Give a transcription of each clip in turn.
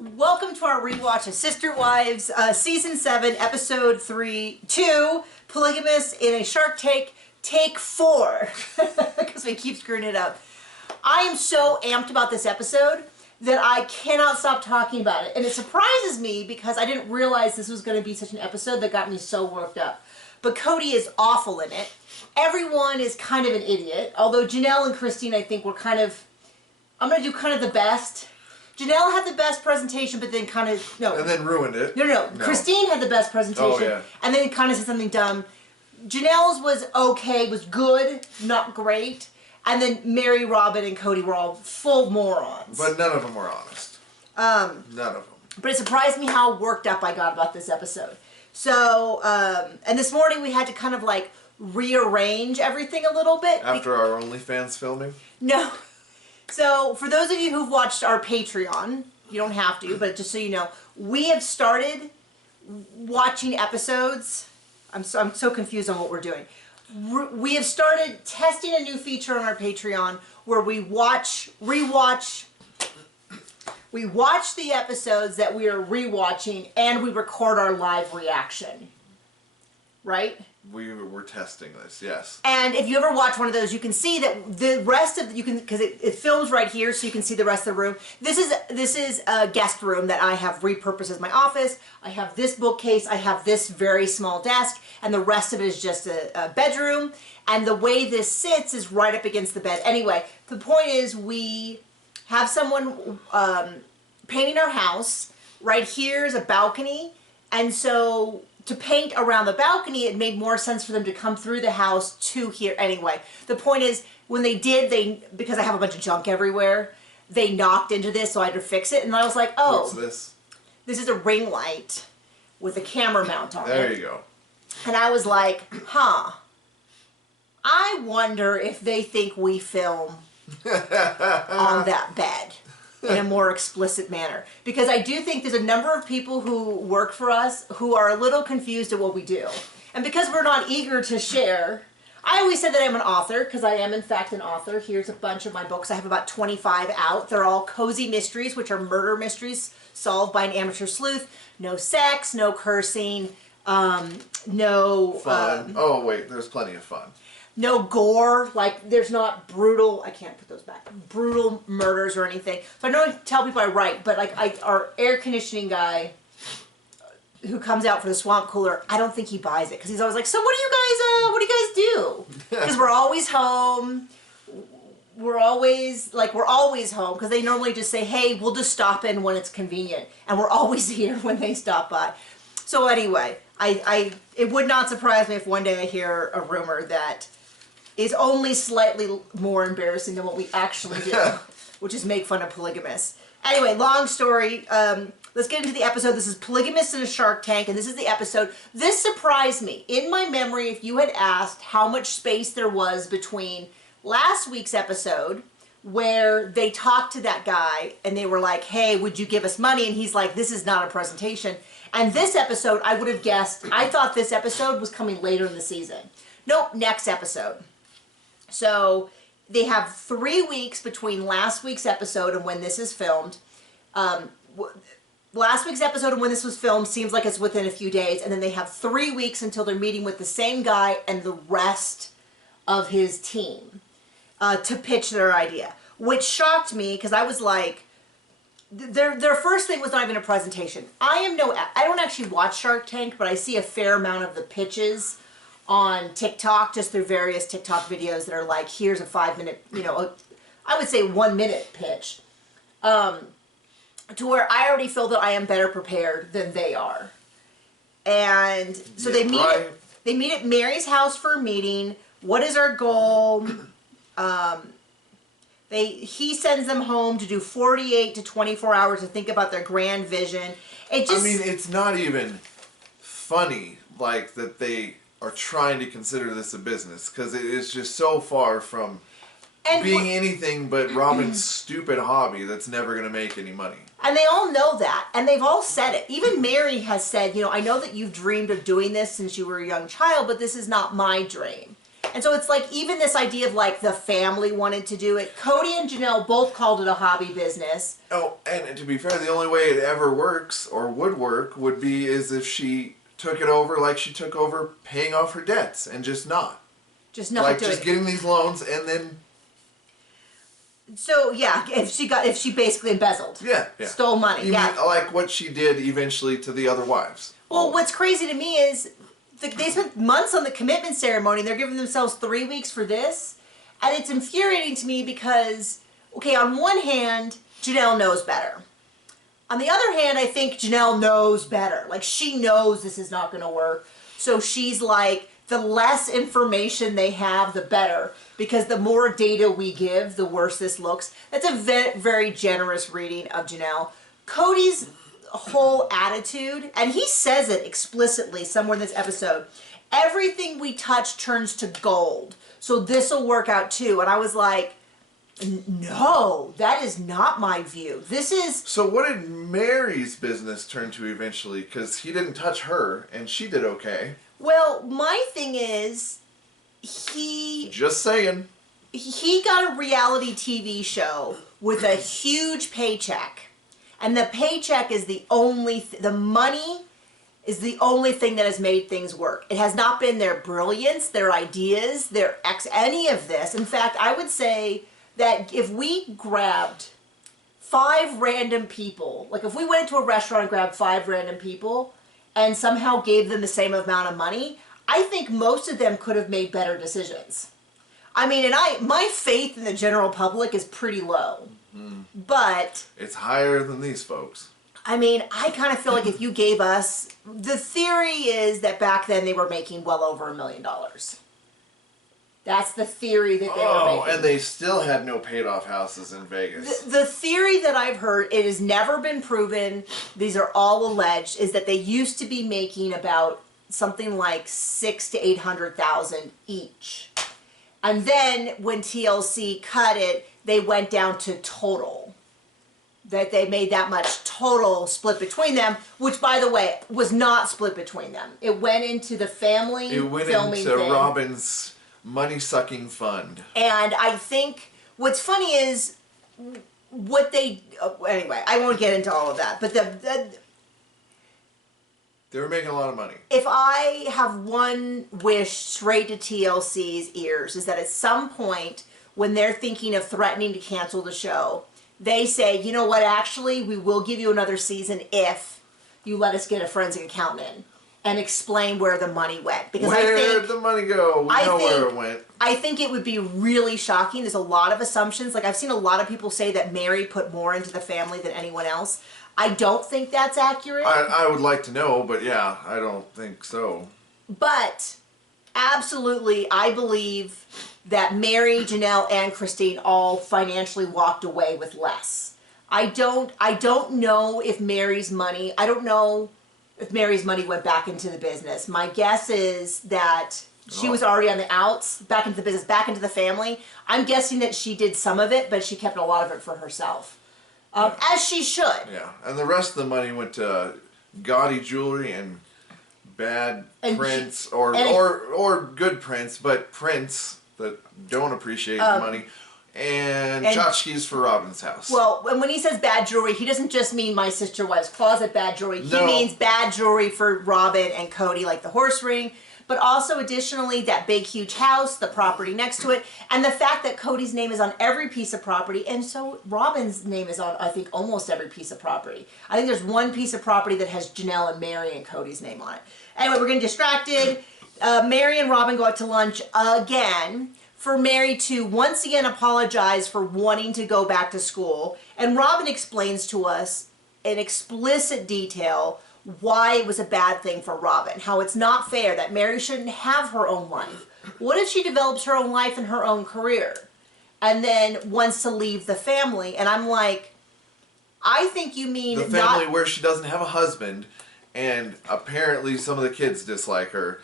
Welcome to our rewatch of Sister Wives, Season 7, Episode 2, Polygamist in a Shark Tank, Take 4, because we keep screwing it up. I am so amped about this episode that I cannot stop talking about it. And it surprises me because I didn't realize this was going to be such an episode that got me so worked up. But Cody is awful in it. Everyone is kind of an idiot, although Janelle and Christine, I think, were kind of, I'm going to do kind of the best. Janelle had the best presentation, but then kind of, no. And then ruined it. No. Christine had the best presentation, and then kind of said something dumb. Janelle's was okay, was good, not great. And then Mary, Robin, and Cody were all full morons. But none of them were honest. None of them. But it surprised me how worked up I got about this episode. So, and this morning we had to kind of like rearrange everything a little bit. After our OnlyFans filming? No. So, for those of you who've watched our Patreon, you don't have to, but just so you know, we have started watching episodes. I'm so confused on what we're doing. We have started testing a new feature on our Patreon where we watch the episodes that we are rewatching and we record our live reaction. Right? We're testing this, yes. And if you ever watch one of those, you can see that the rest of because it films right here, so you can see the rest of the room. This is a guest room that I have repurposed as my office. I have this bookcase, I have this very small desk, and the rest of it is just a bedroom. And the way this sits is right up against the bed. Anyway, the point is we have someone painting our house. Right here is a balcony, and so to paint around the balcony, it made more sense for them to come through the house to here. Anyway, the point is, when they did, because I have a bunch of junk everywhere, they knocked into this, so I had to fix it. And I was like, oh. What's this? This is a ring light with a camera mount on it. There you go. And I was like, huh. I wonder if they think we film on that bed in a more explicit manner. Because I do think there's a number of people who work for us who are a little confused at what we do. And because we're not eager to share, I always said that I'm an author, because I am in fact an author. Here's a bunch of my books. I have about 25 out. They're all cozy mysteries, which are murder mysteries solved by an amateur sleuth. No sex, no cursing, no... Fun. Oh wait, there's plenty of fun. No gore, like there's not brutal, I can't put those back, brutal murders or anything. So I don't tell people I write, but like our air conditioning guy who comes out for the swamp cooler, I don't think he buys it. Because he's always like, so what do you guys do? Because we're always home. We're always home. Because they normally just say, hey, we'll just stop in when it's convenient. And we're always here when they stop by. So anyway, it would not surprise me if one day I hear a rumor that is only slightly more embarrassing than what we actually do, which is make fun of polygamists. Anyway, long story. Let's get into the episode. This is Polygamist in a Shark Tank, and this is the episode. This surprised me. In my memory, if you had asked how much space there was between last week's episode, where they talked to that guy, and they were like, hey, would you give us money? And he's like, this is not a presentation. And this episode, I would have guessed, I thought this episode was coming later in the season. Nope, next episode. So they have 3 weeks between last week's episode and when this is filmed. Last week's episode and when this was filmed seems like it's within a few days. And then they have 3 weeks until they're meeting with the same guy and the rest of his team to pitch their idea. Which shocked me because I was like, their first thing was not even a presentation. I don't actually watch Shark Tank, but I see a fair amount of the pitches on TikTok, just through various TikTok videos that are like, here's a 5-minute, I would say 1-minute pitch. To where I already feel that I am better prepared than they are. And so they meet at Mary's house for a meeting. What is our goal? He sends them home to do 48 to 24 hours to think about their grand vision. It's not even funny, like, that they are trying to consider this a business, because it is just so far from being anything but Robin's stupid hobby that's never going to make any money. And they all know that, and they've all said it. Even Mary has said, I know that you've dreamed of doing this since you were a young child, but this is not my dream. And so it's like, even this idea of like the family wanted to do it. Cody and Janelle both called it a hobby business. Oh, and to be fair, the only way it ever works or would work would be is if she took it over like she took over paying off her debts and just not. Just not like doing just it. getting these loans and then. So yeah, if she basically embezzled. Yeah. Stole money. You mean like what she did eventually to the other wives. Well, what's crazy to me is they spent months on the commitment ceremony and they're giving themselves 3 weeks for this. And it's infuriating to me because, okay, on one hand, Janelle knows better. On the other hand, I think Janelle knows better. Like, she knows this is not going to work. So she's like, the less information they have, the better. Because the more data we give, the worse this looks. That's a very generous reading of Janelle. Cody's whole attitude, and he says it explicitly somewhere in this episode, everything we touch turns to gold. So this will work out too. And I was like, no, that is not my view. This is... So what did Mary's business turn to eventually? Because he didn't touch her, and she did okay. Well, my thing is, Just saying. He got a reality TV show with a huge paycheck. And the paycheck is the only... the money is the only thing that has made things work. It has not been their brilliance, their ideas, any of this. In fact, I would say that if we grabbed 5 random people, like if we went to a restaurant and grabbed 5 random people and somehow gave them the same amount of money, I think most of them could have made better decisions. I mean, and my faith in the general public is pretty low. Mm-hmm. But it's higher than these folks. I mean, I kind of feel like if you gave us... The theory is that back then they were making well over $1 million. That's the theory that they were making. And they still had no paid-off houses in Vegas. The theory that I've heard, it has never been proven, these are all alleged, is that they used to be making about something like $600,000 to $800,000 each. And then when TLC cut it, they went down to total. That they made that much total split between them, which, by the way, was not split between them. It went into the family filming thing. It went into Robin's money-sucking fund. And I think what's funny is what they... anyway, I won't get into all of that. But they were making a lot of money. If I have one wish straight to TLC's ears, is that at some point, when they're thinking of threatening to cancel the show, they say, you know what, actually, we will give you another season if you let us get a forensic accountant in and explain where the money went. Because where did the money go? We know where it went. I think it would be really shocking. There's a lot of assumptions. Like, I've seen a lot of people say that Mary put more into the family than anyone else. I don't think that's accurate. I would like to know, but yeah, I don't think so. But absolutely, I believe that Mary, Janelle, and Christine all financially walked away with less. I don't know if Mary's money, went back into the business. My guess is that she was already on the outs, back into the business, back into the family. I'm guessing that she did some of it, but she kept a lot of it for herself. As she should. Yeah, and the rest of the money went to gaudy jewelry and bad prints, or good prints, but prints that don't appreciate the money, and tchotchkes for Robin's house. Well, and when he says bad jewelry, he doesn't just mean my sister wife's closet bad jewelry. He means bad jewelry for Robin and Cody, like the horse ring, but also additionally that big huge house, the property next to it, and the fact that Cody's name is on every piece of property, and so Robin's name is on, I think, almost every piece of property. I think there's one piece of property that has Janelle and Mary and Cody's name on it. Anyway, we're getting distracted. Mary and Robin go out to lunch again for Mary to once again apologize for wanting to go back to school, and Robin explains to us in explicit detail why it was a bad thing for Robin, how it's not fair that Mary shouldn't have her own life. What if she develops her own life and her own career and then wants to leave the family? And I'm like, I think you mean the family where she doesn't have a husband, and apparently some of the kids dislike her.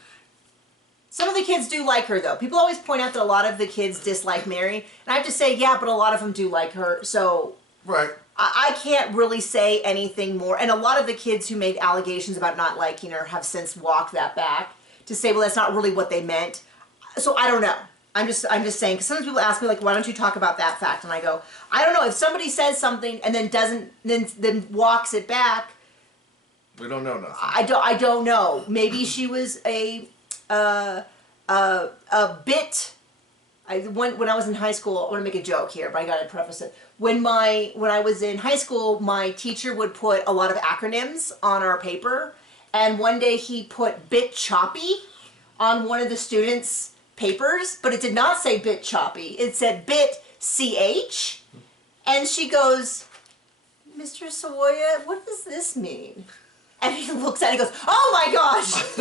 Some of the kids do like her, though. People always point out that a lot of the kids dislike Mary, and I have to say, yeah, but a lot of them do like her, so... Right. I can't really say anything more. And a lot of the kids who made allegations about not liking her have since walked that back to say, well, that's not really what they meant. So I don't know. I'm just saying, because sometimes people ask me, like, why don't you talk about that fact? And I go, I don't know. If somebody says something and then doesn't, then walks it back. We don't know nothing. I don't know. Maybe she was a bit. When I was in high school, I want to make a joke here, but I got to preface it. When I was in high school, my teacher would put a lot of acronyms on our paper, and one day he put bit choppy on one of the students' papers, but it did not say bit choppy. It said bit CH, and she goes, Mr. Sawaya, what does this mean? And he looks at it and goes, oh my gosh!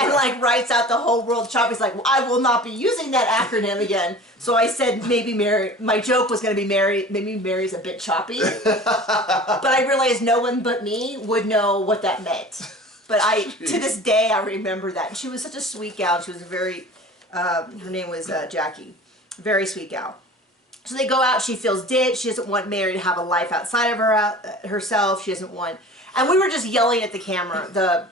And like writes out the whole world choppy. He's like, well, I will not be using that acronym again. So I said maybe Mary, my joke was going to be Mary, maybe Mary's a bit choppy. But I realized no one but me would know what that meant. But to this day, I remember that. And she was such a sweet gal. She was a very, her name was Jackie. Very sweet gal. So they go out, she feels ditched. She doesn't want Mary to have a life outside of herself. She doesn't want... And we were just yelling at the camera, the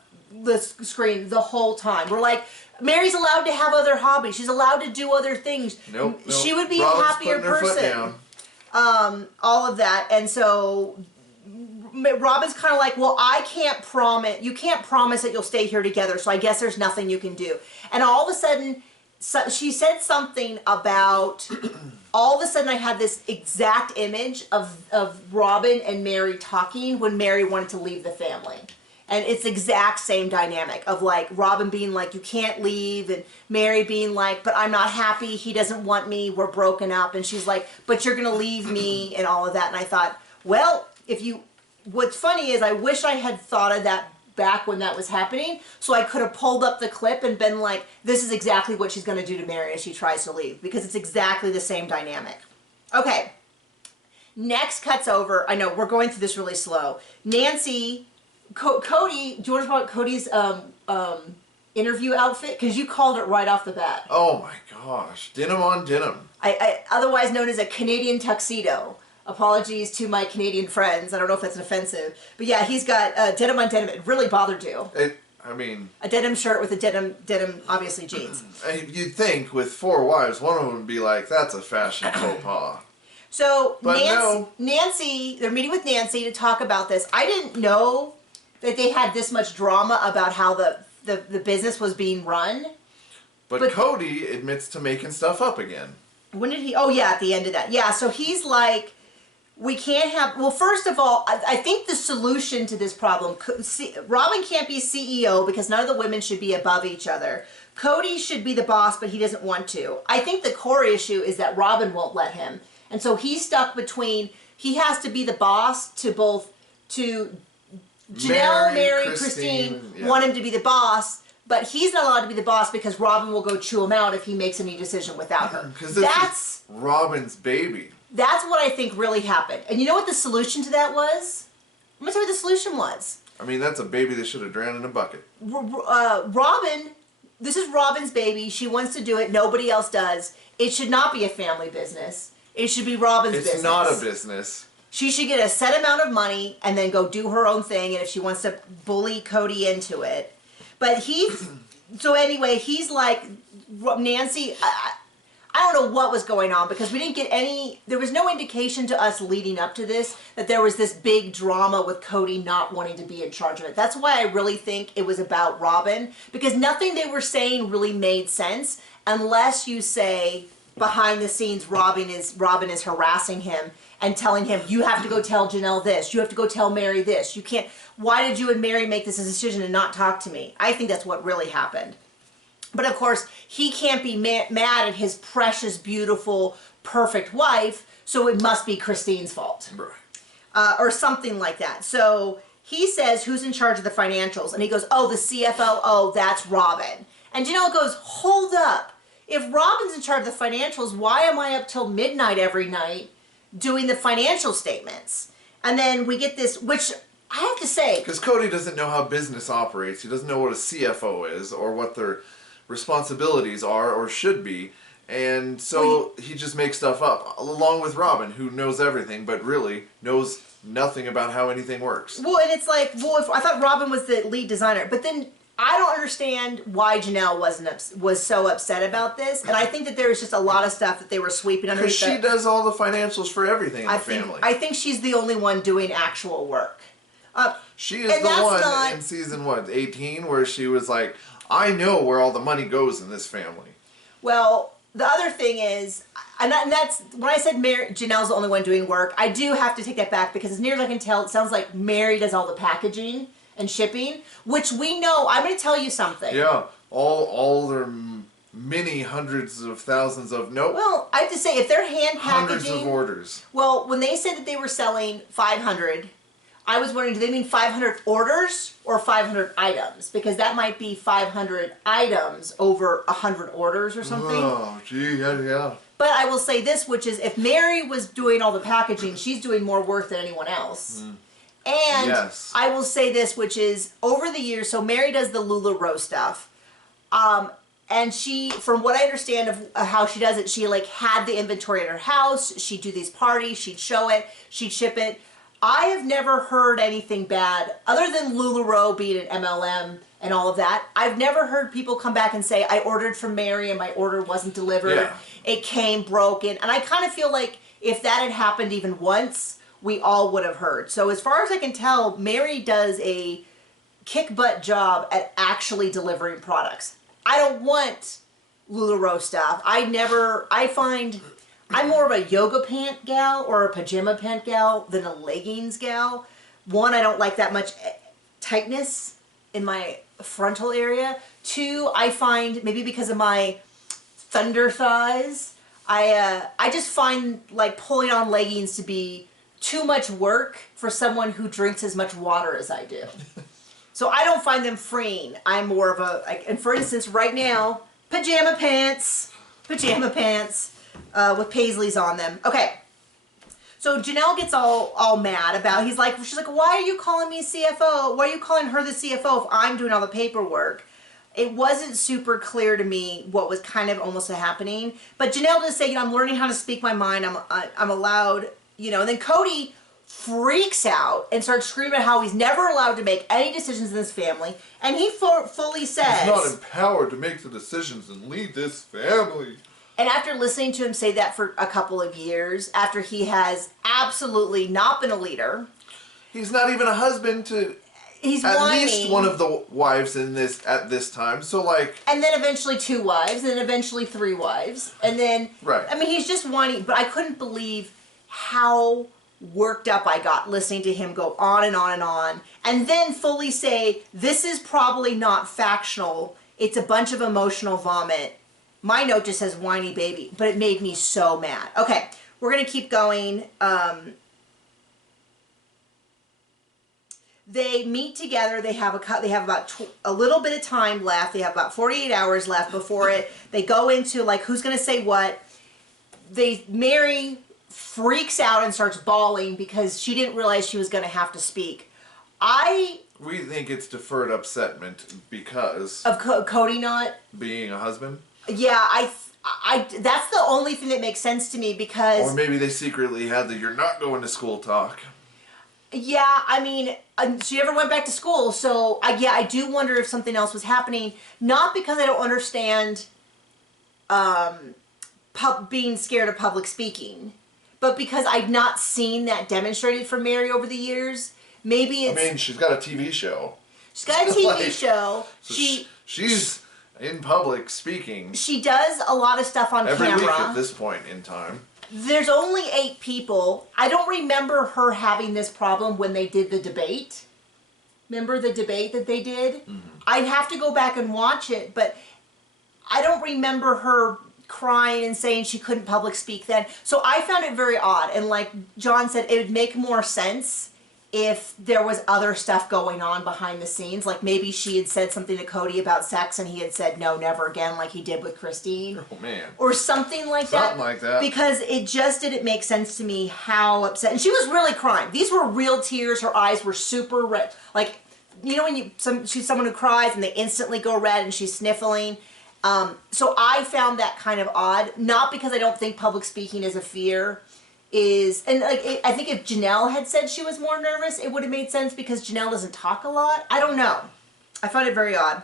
screen, the whole time. We're like, Mary's allowed to have other hobbies. She's allowed to do other things. Nope. She would be Robin's a happier person. All of that. And so Robin's kind of like, well, I can't promise. You can't promise that you'll stay here together, so I guess there's nothing you can do. And all of a sudden, she said something about... All of a sudden I had this exact image of Robin and Mary talking when Mary wanted to leave the family. And it's the exact same dynamic of like Robin being like, you can't leave, and Mary being like, but I'm not happy, he doesn't want me, we're broken up. And she's like, but you're gonna leave me, and all of that. And I thought, well, what's funny is I wish I had thought of that back when that was happening, so I could have pulled up the clip and been like, this is exactly what she's going to do to Mary as she tries to leave, because it's exactly the same dynamic. Okay, next cuts over. I know we're going through this really slow. Nancy, Cody, do you want to talk about Cody's interview outfit? Because you called it right off the bat. Oh my gosh, denim on denim. Otherwise known as a Canadian tuxedo. Apologies to my Canadian friends. I don't know if that's offensive. But yeah, he's got denim on denim. It really bothered you. A denim shirt with a denim, obviously, jeans. You'd think with 4 wives, one of them would be like, that's a fashion faux pas. So Nancy, they're meeting with Nancy to talk about this. I didn't know that they had this much drama about how the business was being run. But Cody admits to making stuff up again. When did he? Oh yeah, at the end of that. Yeah, so he's like... We can't have... Well, first of all, I think the solution to this problem... Robin can't be CEO because none of the women should be above each other. Cody should be the boss, but he doesn't want to. I think the core issue is that Robin won't let him. And so he's stuck between... He has to be the boss to both... To Janelle, Mary, Christine yeah. Want him to be the boss, but he's not allowed to be the boss because Robin will go chew him out if he makes any decision without her. Because that's Robin's baby. That's what I think really happened. And you know what the solution to that was? I'm going to tell you what the solution was. I mean, that's a baby that should have drowned in a bucket. Robin, this is Robin's baby. She wants to do it. Nobody else does. It should not be a family business. It should be Robin's business. It's not a business. She should get a set amount of money and then go do her own thing. And if she wants to bully Cody into it. But so anyway, he's like, Nancy... I don't know what was going on because we didn't get there was no indication to us leading up to this that there was this big drama with Cody not wanting to be in charge of it. That's why I really think it was about Robin, because nothing they were saying really made sense unless you say behind the scenes Robin is harassing him and telling him, you have to go tell Janelle this, you have to go tell Mary this, you can't, why did you and Mary make this decision and not talk to me? I think that's what really happened. But of course, he can't be mad at his precious, beautiful, perfect wife, so it must be Christine's fault. Right. Or something like that. So he says, who's in charge of the financials? And he goes, oh, the CFO, oh, that's Robin. And Janelle goes, hold up. If Robin's in charge of the financials, why am I up till midnight every night doing the financial statements? And then we get this, which I have to say... Because Cody doesn't know how business operates. He doesn't know what a CFO is or what their responsibilities are or should be, and so he just makes stuff up along with Robin, who knows everything but really knows nothing about how anything works. Well, and it's like, well, if I thought Robin was the lead designer, but then I don't understand why Janelle was so upset about this, and I think that there was just a lot of stuff that they were sweeping underneath. Because she does all the financials for everything in the family. I think she's the only one doing actual work. She is the one in season 18 where she was like, I know where all the money goes in this family. Well, the other thing is, and that's when I said Janelle's the only one doing work, I do have to take that back because as near as I can tell, it sounds like Mary does all the packaging and shipping, which we know. I'm going to tell you something. Yeah, all their many hundreds of thousands of Well, I have to say, if they're hand packaging, hundreds of orders. Well, when they said that they were selling 500, I was wondering, do they mean 500 orders or 500 items? Because that might be 500 items over 100 orders or something. Oh, gee, yeah. But I will say this, which is, if Mary was doing all the packaging, she's doing more work than anyone else. And yes. I will say this, which is, over the years, so Mary does the LuLaRoe stuff. And she, from what I understand of how she does it, she like had the inventory at her house. She'd do these parties. She'd show it. She'd ship it. I have never heard anything bad, other than LuLaRoe being an MLM and all of that. I've never heard people come back and say, I ordered from Mary and my order wasn't delivered. Yeah. It came broken. And I kind of feel like if that had happened even once, we all would have heard. So as far as I can tell, Mary does a kick-butt job at actually delivering products. I don't want LuLaRoe stuff. I find I'm more of a yoga pant gal or a pajama pant gal than a leggings gal. One, I don't like that much tightness in my frontal area. Two, I find, maybe because of my thunder thighs, I just find like pulling on leggings to be too much work for someone who drinks as much water as I do. So I don't find them freeing. I'm more of a, and for instance, right now, pajama pants with paisleys on them. Okay. So Janelle gets all mad about, she's like, why are you calling me CFO? Why are you calling her the CFO if I'm doing all the paperwork? It wasn't super clear to me what was kind of almost happening. But Janelle does say, I'm learning how to speak my mind. I'm allowed, and then Cody freaks out and starts screaming about how he's never allowed to make any decisions in this family. And he fully says, he's not empowered to make the decisions and lead this family. And after listening to him say that for a couple of years, after he has absolutely not been a leader. He's not even a husband to at least one of the wives in this at this time. So like, and then eventually 2 wives, and then eventually 3 wives. And then, right. I mean, he's just whining. But I couldn't believe how worked up I got listening to him go on and on and on. And then fully say, this is probably not factional. It's a bunch of emotional vomit. My note just says whiny baby, but it made me so mad. Okay, we're going to keep going. They meet together. They have about a little bit of time left. They have about 48 hours left before it. They go into like, who's going to say what. Mary freaks out and starts bawling because she didn't realize she was going to have to speak. We think it's deferred upsetment because of Cody not being a husband. Yeah, I that's the only thing that makes sense to me because... Or maybe they secretly had the you're not going to school talk. Yeah, I mean, she never went back to school, so I do wonder if something else was happening. Not because I don't understand being scared of public speaking, but because I've not seen that demonstrated from Mary over the years. Maybe it's... I mean, she's got a TV show. She's got a TV show. So she's in public speaking. She does a lot of stuff on camera. Every week at this point in time. There's only 8 people. I don't remember her having this problem when they did the debate. Remember the debate that they did? Mm-hmm. I'd have to go back and watch it, but I don't remember her crying and saying she couldn't public speak then. So I found it very odd. And like John said, it would make more sense if there was other stuff going on behind the scenes. Like maybe she had said something to Cody about sex and he had said no, never again, like he did with Christine. Oh man. Or something like that. Something like that. Because it just didn't make sense to me how upset. And she was really crying. These were real tears. Her eyes were super red. Like, when she's someone who cries and they instantly go red and she's sniffling. So I found that kind of odd. Not because I don't think public speaking is a fear. I think if Janelle had said she was more nervous, it would have made sense because Janelle doesn't talk a lot. I don't know. I find it very odd.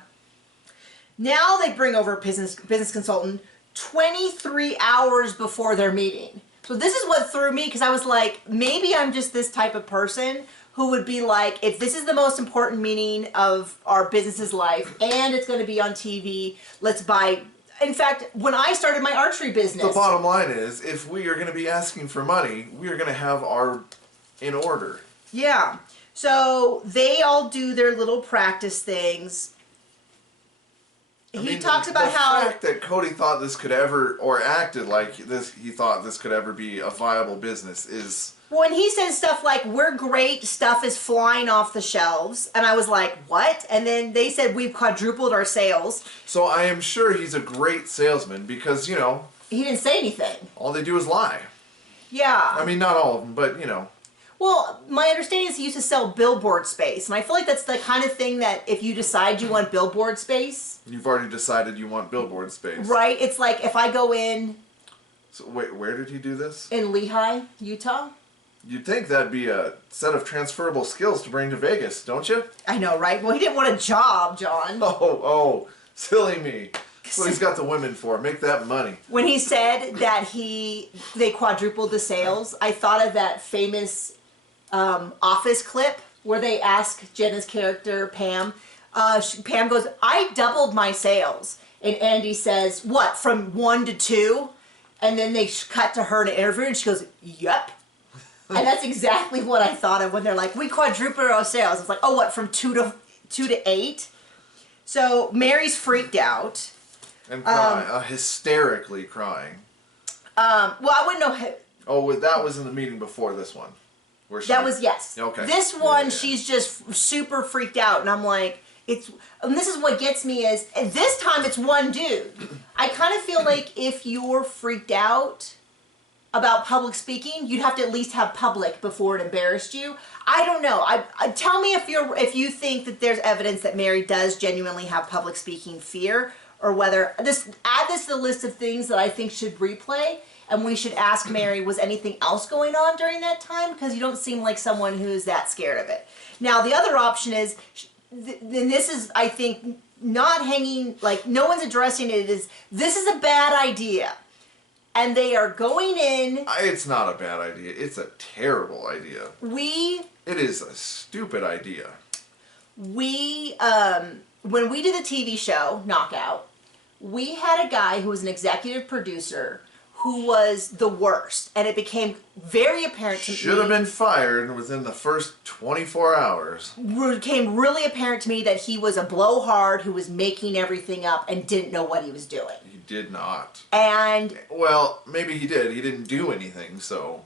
Now they bring over a business consultant 23 hours before their meeting. So this is what threw me, because I was like, maybe I'm just this type of person who would be like, if this is the most important meeting of our business's life and it's going to be on TV, let's buy. In fact, when I started my archery business, The bottom line is, if we are going to be asking for money, we are going to have our in order. yeah. So they all do their little practice things. He talks about how the fact that Cody thought this could ever, or acted like this, he thought this could ever be a viable business is. when he says stuff like, we're great, stuff is flying off the shelves, and I was like, what? And then they said we've quadrupled our sales. So I am sure he's a great salesman because, you know, He didn't say anything. all they do is lie. Yeah. I mean, not all of them, but, you know. Well, my understanding is he used to sell billboard space, and I feel like that's the kind of thing that if you decide you want billboard space, You've already decided you want billboard space. right? It's like if I go in So wait, where did he do this? Lehigh, Utah. You'd think that'd be a set of transferable skills to bring to Vegas, don't you? I know, right? Well, he didn't want a job, John. Oh, silly me. That's what he's got the women for. Make that money. When he said that they quadrupled the sales, I thought of that famous Office clip where they ask Jenna's character, Pam. Pam goes, I doubled my sales. And Andy says, what, from 1 to 2? And then they cut to her in an interview and she goes, yep. And that's exactly what I thought of when they're like, we quadrupled our sales. It's like, oh, what, from 2 to 8? So Mary's freaked out. And crying, hysterically crying. Well, I wouldn't know. Oh, that was in the meeting before this one. Where she, That was, yes. Okay. This one, Yeah. she's just super freaked out, and I'm like, and this is what gets me is, and this time it's one dude. I kind of feel like if you're freaked out about public speaking, you'd have to at least have public before it embarrassed you. I don't know. Tell me if you think that there's evidence that Mary does genuinely have public speaking fear, or whether add this to the list of things that I think should replay. And we should ask Mary, was anything else going on during that time? Because you don't seem like someone who's that scared of it. Now, the other option is, and this is, I think, not hanging, like, no one's addressing it, is this is a bad idea. And they are going in. It's not a bad idea. It's a terrible idea. It is a stupid idea. When we did the TV show, Knockout, we had a guy who was an executive producer who was the worst, and it became very apparent to me. Should have been fired within the first 24 hours. It became really apparent to me that he was a blowhard who was making everything up and didn't know what he was doing. He did not. And well, maybe he did. He didn't do anything, so.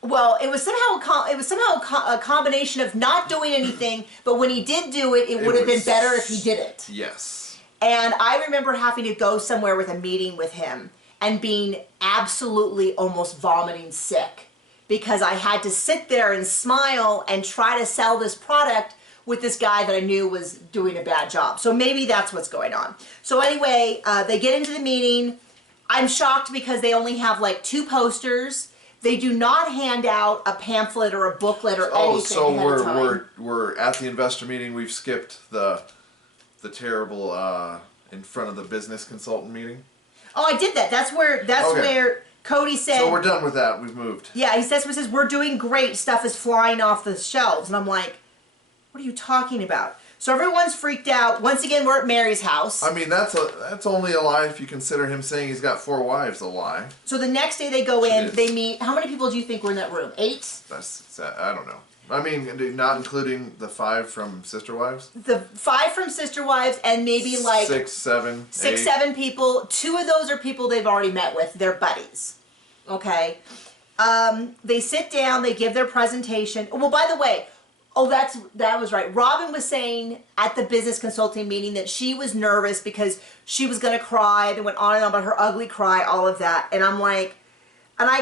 Well, it was somehow a combination of not doing anything, but when he did do it, it would have been better if he did it. Yes. And I remember having to go somewhere with a meeting with him and being absolutely almost vomiting sick because I had to sit there and smile and try to sell this product with this guy that I knew was doing a bad job. So maybe that's what's going on. So anyway, they get into the meeting. I'm shocked because they only have like 2 posters. They do not hand out a pamphlet or a booklet or anything. So ahead of time. we're at the investor meeting. We've skipped the terrible in front of the business consultant meeting. Oh, I did that. That's where Cody said. So we're done with that. We've moved. Yeah, he says we're doing great. Stuff is flying off the shelves, and I'm like, what are you talking about? So everyone's freaked out. Once again, we're at Mary's house. I mean, that's only a lie if you consider him saying he's got 4 wives a lie. So the next day they go in. They meet. How many people do you think were in that room? 8. I don't know. I mean, not including the 5 from Sister Wives? The 5 from Sister Wives and maybe like 6, 7, 6, 8. 7 people. 2 of those are people they've already met with. They're buddies. Okay. They sit down. They give their presentation. Well, by the way, that was right. Robin was saying at the business consulting meeting that she was nervous because she was going to cry. They went on and on about her ugly cry, all of that. And I'm like,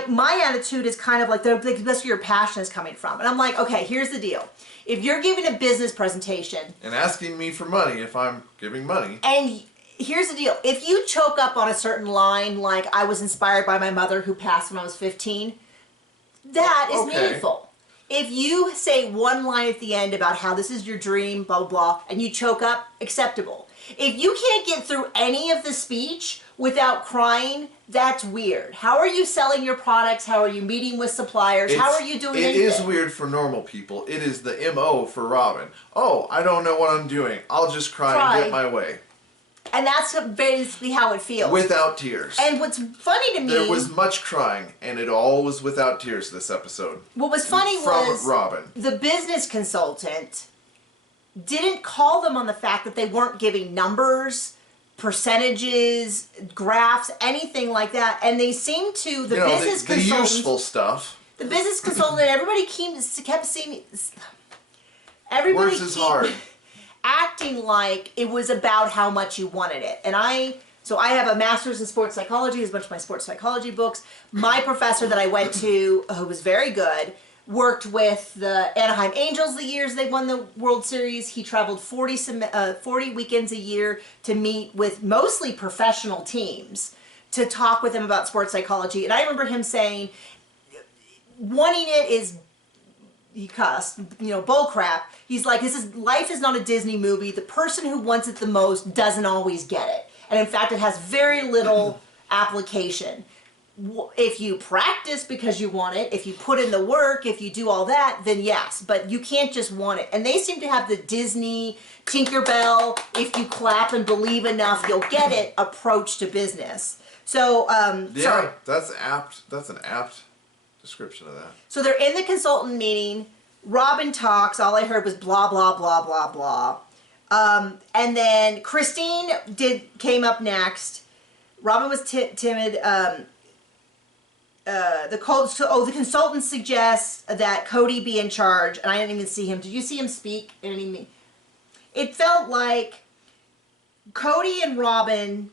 my attitude is kind of like, that's where your passion is coming from. And I'm like, okay, here's the deal. If you're giving a business presentation. And asking me for money if I'm giving money. And here's the deal. If you choke up on a certain line, like I was inspired by my mother who passed when I was 15, that is meaningful. If you say one line at the end about how this is your dream, blah, blah, blah, and you choke up, acceptable. If you can't get through any of the speech without crying, that's weird. How are you selling your products? How are you meeting with suppliers? How are you doing anything? It is weird for normal people. It is the MO for Robin. Oh, I don't know what I'm doing. I'll just cry and get my way. And that's basically how it feels. Without tears. And what's funny to me... There was much crying, and it all was without tears this episode. What was funny was... From Robin. The business consultant didn't call them on the fact that they weren't giving numbers, percentages, graphs, anything like that. And they seemed to... The business consultant... The useful stuff. The business consultant, everybody kept seeing... Everybody Words is hard. Acting like it was about how much you wanted it. And I have a master's in sports psychology, as much of my sports psychology books. My professor that I went to, who was very good, worked with the Anaheim Angels the years they won the World Series. He traveled 40 weekends a year to meet with mostly professional teams to talk with them about sports psychology. And I remember him saying, wanting it is... He cussed, bull crap. He's like, life is not a Disney movie. The person who wants it the most doesn't always get it. And in fact, it has very little application. If you practice because you want it, if you put in the work, if you do all that, then yes. But you can't just want it. And they seem to have the Disney, Tinkerbell, if you clap and believe enough, you'll get it approach to business. So, sorry. That's apt. That's an apt description of that. So they're in the consultant meeting. Robin talks. All I heard was blah, blah, blah, blah, blah. And then Christine came up next. Robin was timid. The consultant suggests that Cody be in charge, and I didn't even see him. Did you see him speak? It felt like Cody and Robin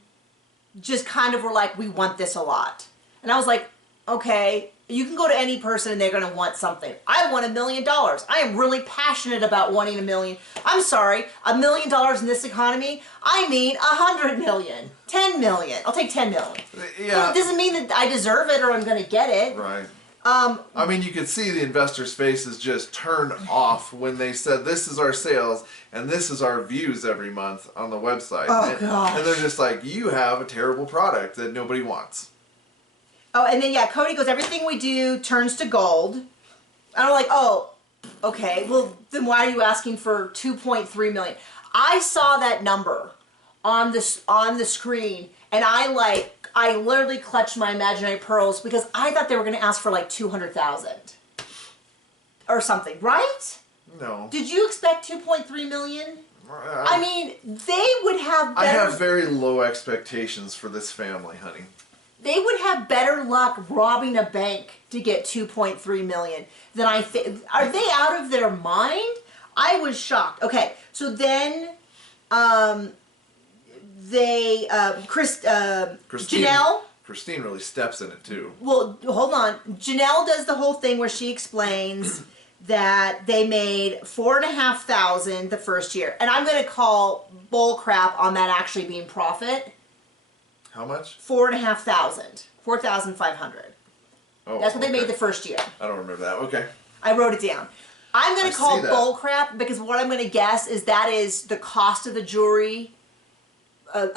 just kind of were like, we want this a lot. And I was like, okay, you can go to any person and they're going to want something. I want $1 million. I am really passionate about wanting $1 million. I'm sorry, $1 million in this economy? I mean 100 million, 10 million. I'll take 10 million. Yeah. It doesn't mean that I deserve it or I'm going to get it. Right. I mean, you could see the investors' faces just turn off when they said, this is our sales and this is our views every month on the website. Oh, gosh. And they're just like, you have a terrible product that nobody wants. Oh, and then, Cody goes, everything we do turns to gold. And I'm like, oh, okay, well, then why are you asking for $2.3 million? I saw that number on the screen, and I literally clutched my imaginary pearls because I thought they were going to ask for like 200,000 or something, right? No. Did you expect 2.3 million? I mean, they would have better... I have very low expectations for this family, honey. They would have better luck robbing a bank to get 2.3 million than I think. Are they out of their mind? I was shocked. Okay, so then Janelle. Christine really steps in it too. Well, hold on. Janelle does the whole thing where she explains that they made $4,500 the first year, and I'm going to call bull crap on that actually being profit. How much? $4,500. $4,500. Oh, that's what they made the first year. I don't remember that. Okay. I wrote it down. I'm going to call bull crap because what I'm going to guess is that is the cost of the jewelry,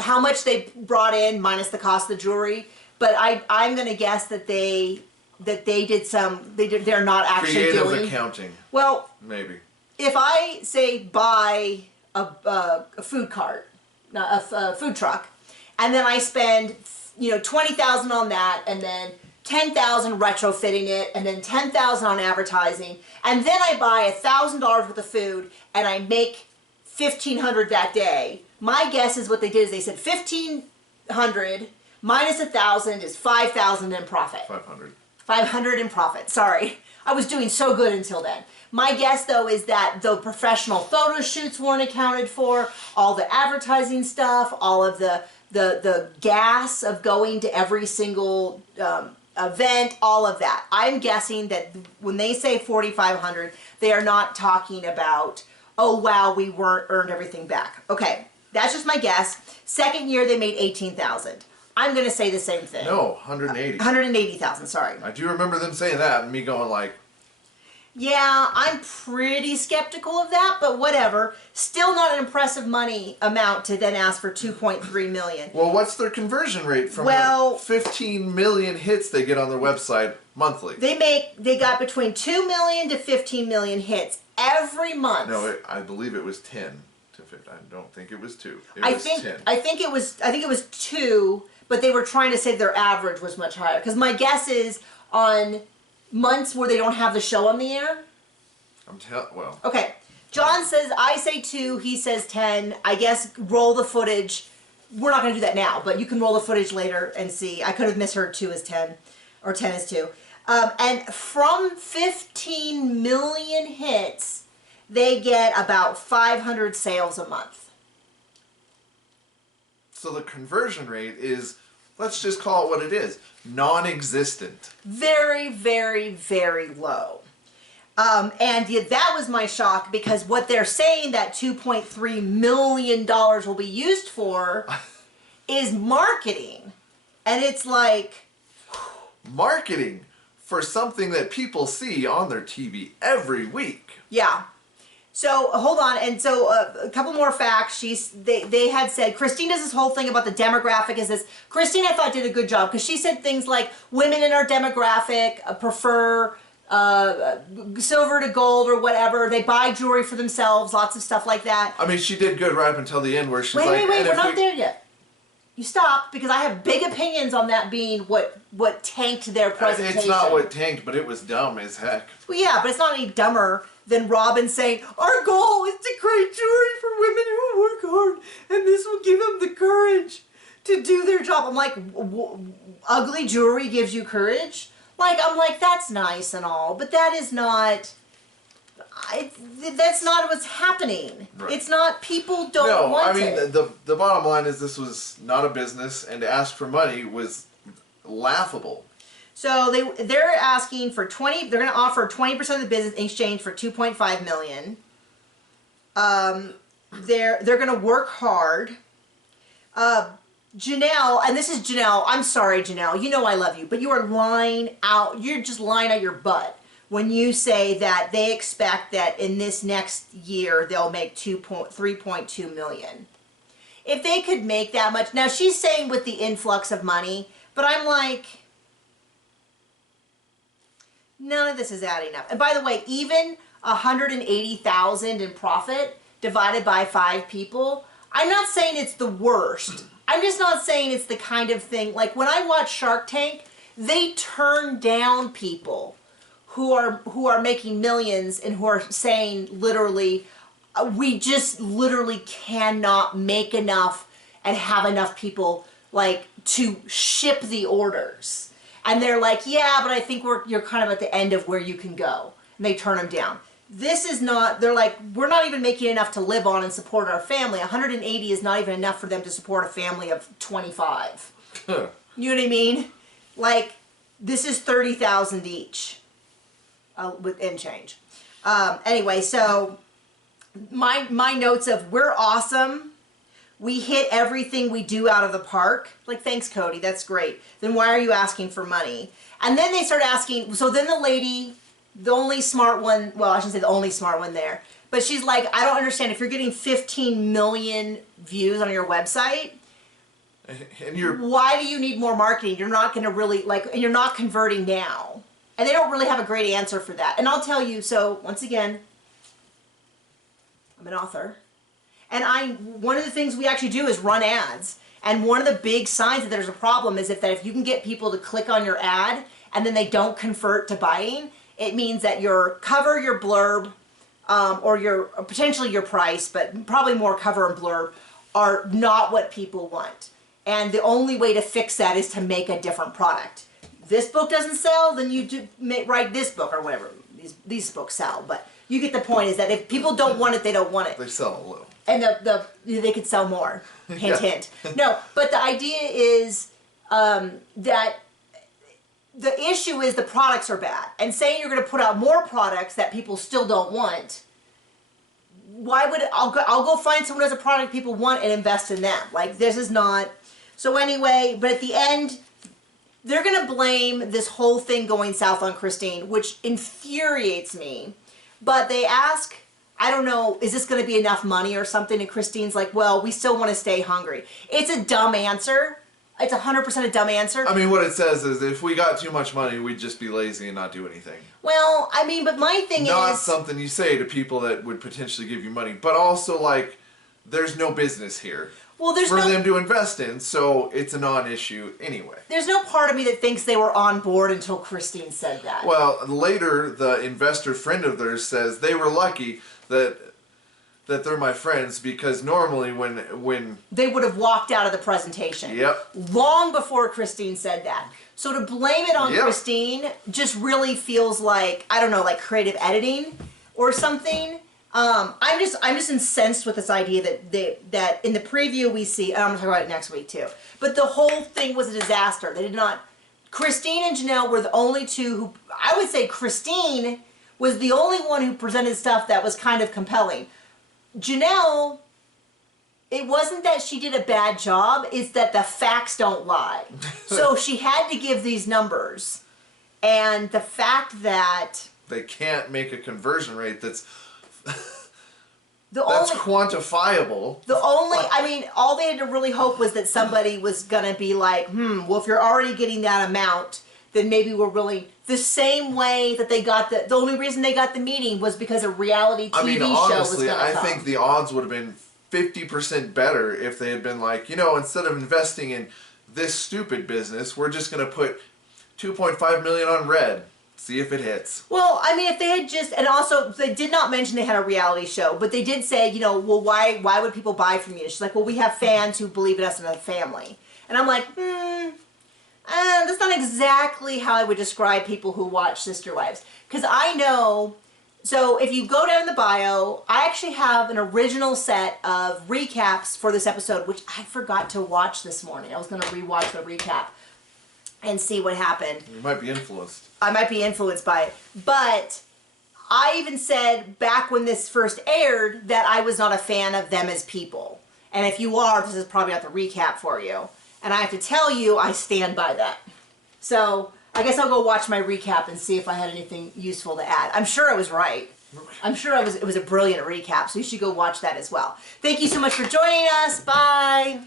how much they brought in minus the cost of the jewelry. But I'm going to guess that they're not actually doing creative accounting. Well, maybe if I say buy a food cart, a food truck. And then I spend, $20,000 on that, and then $10,000 retrofitting it, and then $10,000 on advertising, and then I buy $1,000 worth of food, and I make $1,500 that day. My guess is what they did is they said $1,500 minus $1,000 is $5,000 in profit. 500 in profit. Sorry, I was doing so good until then. My guess, though, is that the professional photo shoots weren't accounted for, all the advertising stuff, all of the gas of going to every single event, all of that. I'm guessing that when they say $4,500, they are not talking about, oh wow, we earned everything back. Okay, that's just my guess. Second year they made $18,000. I'm going to say the same thing. No, 180. 180,000. Sorry. I do remember them saying that, and me going like, Yeah, I'm pretty skeptical of that, but whatever. Still not an impressive money amount to then ask for 2.3 million. Well, what's their conversion rate from the 15 million hits they get on their website monthly? They got between 2 million to 15 million hits every month. No, I believe it was 10 to 15. I don't think it was 2. It was 10. I think it was 2, but they were trying to say their average was much higher. Because my guess is on months where they don't have the show on the air. Well. Okay. John says, I say 2, he says 10. I guess roll the footage. We're not going to do that now, but you can roll the footage later and see. I could have misheard 2 as 10, or 10 as 2. And from 15 million hits, they get about 500 sales a month. So the conversion rate is, let's just call it what it is, non-existent. Very, very, very low. And that was my shock, because what they're saying that $2.3 million will be used for is marketing. And it's like... Marketing for something that people see on their TV every week. Yeah. So, hold on. And so, a couple more facts. They had said, Christine does this whole thing about the demographic is this. Christine, I thought, did a good job, because she said things like, women in our demographic prefer... silver to gold or whatever. They buy jewelry for themselves, lots of stuff like that. I mean, she did good right up until the end where she's wait, we're not there yet. You stop, because I have big opinions on that being what tanked their presentation. It's not what tanked, but it was dumb as heck. Well, yeah, but it's not any dumber than Robin saying, our goal is to create jewelry for women who work hard, and this will give them the courage to do their job. I'm like, ugly jewelry gives you courage? I'm like, that's nice and all, but that is not, that's not what's happening. Right. It's not, people don't want it. No, I mean, the bottom line is this was not a business, and to ask for money was laughable. So they're asking for they're going to offer 20% of the business in exchange for $2.5 million. They're going to work hard. Janelle, and this is Janelle, I'm sorry Janelle, you know I love you, but you are you're just lying out your butt when you say that they expect that in this next year they'll make 3.2 million. If they could make that much, now she's saying with the influx of money, but I'm like, none of this is adding up. And by the way, even 180,000 in profit divided by 5 people, I'm not saying it's the worst. I'm just not saying it's the kind of thing, like when I watch Shark Tank, they turn down people who are making millions and who are saying literally, we just literally cannot make enough and have enough people to ship the orders. And they're like, yeah, but I think you're kind of at the end of where you can go. And they turn them down. This is not, they're like, we're not even making enough to live on and support our family. 180 is not even enough for them to support a family of 25. You know what I mean? This is 30,000 each in change. Anyway, so my notes of, we're awesome. We hit everything we do out of the park. Thanks, Cody, that's great. Then why are you asking for money? And then they start asking, so then the lady... the only smart one, well, I shouldn't say the only smart one there, but she's like, I don't understand, if you're getting 15 million views on your website, and why do you need more marketing? You're not going to really, and you're not converting now. And they don't really have a great answer for that. And I'll tell you, so, once again, I'm an author, and one of the things we actually do is run ads. And one of the big signs that there's a problem is that if you can get people to click on your ad, and then they don't convert to buying, it means that your cover, your blurb, or potentially your price, but probably more cover and blurb, are not what people want. And the only way to fix that is to make a different product. This book doesn't sell, then you write this book or whatever. These books sell, but you get the point, is that if people don't want it, they don't want it. They sell a little. And they could sell more. Hint, hint. No, but the idea is that the issue is the products are bad. And saying you're going to put out more products that people still don't want, why would I'll go find someone who has a product people want and invest in them. This is not... So anyway, but at the end, they're going to blame this whole thing going south on Christine, which infuriates me. But they ask, I don't know, is this going to be enough money or something? And Christine's like, well, we still want to stay hungry. It's a dumb answer. It's 100% a dumb answer. I mean, what it says is if we got too much money, we'd just be lazy and not do anything. Well, I mean, but my thing not is... something you say to people that would potentially give you money. But also, like, there's no business here. Well, there's for no... them to invest in, so it's a non-issue anyway. There's no part of me that thinks they were on board until Christine said that. Well, later, the investor friend of theirs says they were lucky that they're my friends, because normally when they would have walked out of the presentation. Yep. Long before Christine said that. So to blame it on Yep. Christine just really feels like, I don't know, like creative editing or something. I'm just incensed with this idea that in the preview we see, and I'm gonna talk about it next week too, but the whole thing was a disaster. They did not, Christine and Janelle were the only two who, I would say Christine was the only one who presented stuff that was kind of compelling. Janelle, it wasn't that she did a bad job, it's that the facts don't lie. So she had to give these numbers. And the fact that... they can't make a conversion rate that's only, quantifiable. I mean, all they had to really hope was that somebody was going to be like, well, if you're already getting that amount, then maybe we're really... the same way that they got the only reason they got the meeting was because a reality TV I mean, show was honestly, going to come. I think the odds would have been 50% better if they had been like, instead of investing in this stupid business, we're just going to put $2.5 million on red. See if it hits. Well, I mean, if they had just, and also they did not mention they had a reality show, but they did say, well, why would people buy from you? She's like, well, we have fans who believe in us and a family. And I'm like, that's not exactly how I would describe people who watch Sister Wives. Because I know, so if you go down in the bio, I actually have an original set of recaps for this episode, which I forgot to watch this morning. I was going to rewatch the recap and see what happened. You might be influenced. I might be influenced by it. But I even said back when this first aired that I was not a fan of them as people. And if you are, this is probably not the recap for you. And I have to tell you, I stand by that. So I guess I'll go watch my recap and see if I had anything useful to add. I'm sure I was right. I'm sure it was a brilliant recap, so you should go watch that as well. Thank you so much for joining us. Bye.